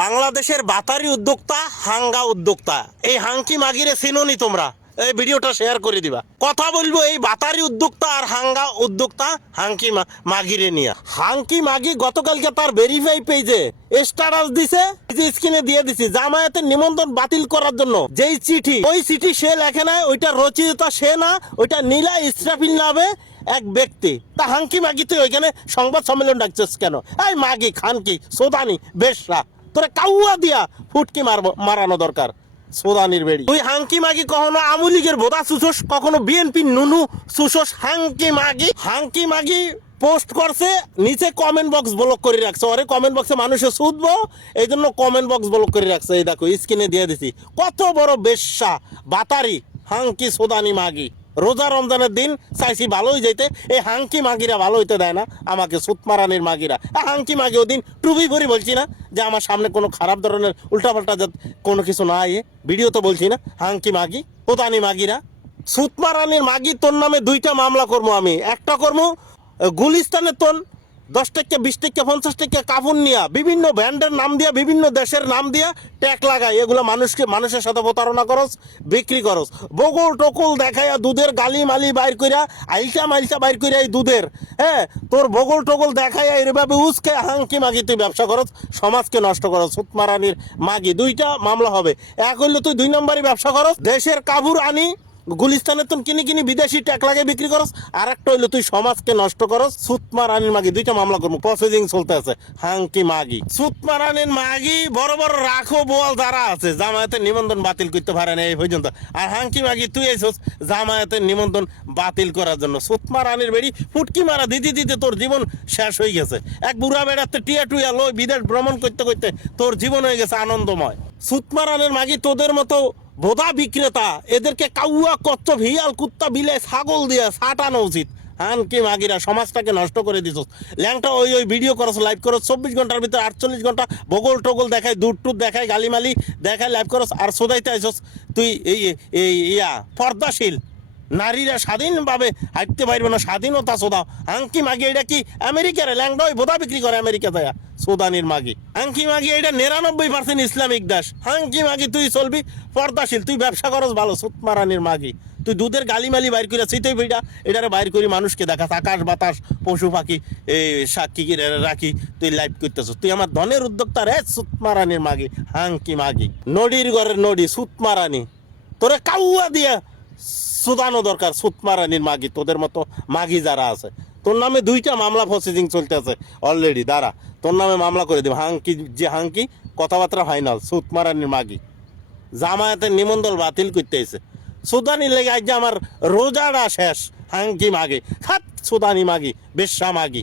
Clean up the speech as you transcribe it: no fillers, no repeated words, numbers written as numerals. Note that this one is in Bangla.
বাংলাদেশের বাতারি উদ্যোক্তা হাঙ্গা উদ্যোক্তা এই হাঙ্কি মাগিরে চিনোনি তোমরা? এই ভিডিওটা শেয়ার করে দিবা। কথা বলবো এই বাতারি উদ্যোক্তা আর হাঙ্গা উদ্যোক্তা হাঙ্কি মাগিরে নিয়ে। হাঙ্কি মাগি গতকালকে তার ভেরিফাই পেজে স্ট্যাটাস দিছে, স্ক্রিনে দিয়ে দিছি, জামায়াতের নিমন্ত্রণ বাতিল করার জন্য যেই চিঠি, ওই চিঠি সে লেখে নাই, ওইটা রচয়িতা সে না, ওইটা নীলা ইসরাফিল নামে এক ব্যক্তি। তা হাঙ্কি মাগি তুই ওইখানে সংবাদ সম্মেলন ডাকছিস কেন? এই মাগি খানকি সোদানি বেশরা, তোরা কাউয়া দিয়া ফুটকি মারানো দরকার। সোদানির বেড়ি তুই হাঙ্কি মাগি কখনো আওয়ামী লীগের বোদা চুষোস, কখনো বিএনপি নুনু চুষোস। হাঙ্কি মাগি পোস্ট করছে, নিচে কমেন্ট বক্স ব্লক করে রাখছে। ওরে কমেন্ট বক্সে মানুষে শুধবো, এই জন্য কমেন্ট বক্স ব্লক করে রাখছে। এই দেখো স্ক্রিনে দিয়ে দিছি, কত বড় বেশ্যা বাতারি হাঙ্কি সোদানি মাগি। রোজা রমজানের দিন চাইছি ভালোই যেতে, এই হাঙ্কি মাগিরা ভালো হইতে দেয় না আমাকে, সুতমারানির মাগিরা। হাঙ্কি মাগি ওদিন টুবি ভরি বলছি না যে আমার সামনে কোনো খারাপ ধরনের উল্টাপাল্টা কোনো কিছু না আয়ে, ভিডিও তো বলছি না। হাঙ্কি মাগি পোতানি মাগিরা, সুতমারানির মাগি, তোর নামে 2টা মামলা করবো আমি। একটা করবো গুলিস্তানের তোর 10 টাকা 20 টাকা 50 টাকা কাপড় নিয়া বিভিন্ন ব্র্যান্ডের নাম দিয়া বিভিন্ন দেশের নাম দিয়া ট্যাগ লাগাই, এগুলো মানুষের সাথে প্রতারণা করস, বিক্রি করস। বগল টকল দেখাইয়া দুধের গালি মালি বাইর কইরা আইলটা মাইলটা বাইর কইরা এই দুধের, হ্যাঁ, তোর বগল টকল দেখাইয়া এভাবে উসকে হাঙ্কি মাগি তুই ব্যবসা করস, সমাজকে নষ্ট করস। সুতমারানির মাগি 2টা মামলা হবে। এক হইলে তুই 2 নম্বরই ব্যবসা করস, দেশের কাপড় আনি গুলিস্তানের তুন কিনি বিদেশি ট্যাগ লাগে বিক্রি করস। আর একটা হইলো তুই সমাজকে নষ্ট করস। সুতমারানির মাগি 2টা মামলা করবো, প্রসেসিং চলতে আছে। হাঙ্কি মাগি সুতমারানির মাগি বড় বড় রাখো বোয়াল যারা আছে জামায়াতের নিমন্ত্রণ বাতিল করতে পারে না এই পর্যন্ত। আর হাঙ্কি মাগি তুই এসেছ জামায়াতের নিমন্ত্রণ বাতিল করার জন্য। সুতমারানির বেড়ি ফুটকি মারা দিতে দিতে তোর জীবন শেষ হয়ে গেছে। এক বুড়া বেড়াতে টিয়া টুয়া লই বিদেশ ভ্রমণ করতে করতে তোর জীবন হয়ে গেছে আনন্দময়। সুতমারানির মাগি তোদের মতো বোধা বিক্রেতা এদেরকে কাউয়া কচ্চ ভিয়াল কুত্তা বিলে ছাগল দিয়ে ছাটানো উচিত। হাঙ্কি মাগিরা সমাজটাকে নষ্ট করে দিছ। ল্যাংটা ওই ভিডিও করছ, লাইভ করছ, 24 ঘন্টার ভিতরে 48 ঘন্টা বগল টগল দেখায়, দুধ টুধ দেখায়, গালিমালি দেখায়, লাইভ করছ। আর সোদাইতে আইসস তুই এই পর্দাশীল নারীরা স্বাধীনভাবে হাঁটতে পারবে না, স্বাধীনতা সোদাও। হাঙ্কি মাগি এটা কি আমেরিকার ল্যাংডা ওই বোধা বিক্রি করে আমেরিকা যায় সোদানির মাগি। হাঙ্কি মাগি এটা 99% ইসলামিক দেশ। হাঙ্কি মাগি তুই চলবি পর্দাশীল, তুই ব্যবসা করস ভালো। সুতমারানির মাগি তুই দুধের গালিমালি বাইর করে চিতই ভিড়া এটারে বাইর করি মানুষকে দেখাস, আকাশ বাতাস পশু পাখি এই সাক্ষী রাখি তুই লাইভ করতেছ। তুই আমার ধনের উদ্যোক্তা রে সুতমারানির মাগি হাঙ্কি মাগি। নদীর ঘরের নদী সুতমারানি, তোরে কাউয়া দিয়া সুদানো দরকার। সুতমারানির মাগি তোদের মতো মাগি যারা আছে, তোর নামে 2টা মামলা প্রসেসিং চলতে আছে অলরেডি। দাঁড়া, তোর নামে মামলা করে দেব। হাঙ্কি কথাবার্তা ফাইনাল। সুতমারানির মাগি জামায়াতের নিমন্ত্রণ বাতিল করতে এসে সুদানি লেগে আজ আমার রোজাটা শেষ। হাঙ্কি মাগি খাত সুদানি মাগি বেশ্যা মাগি।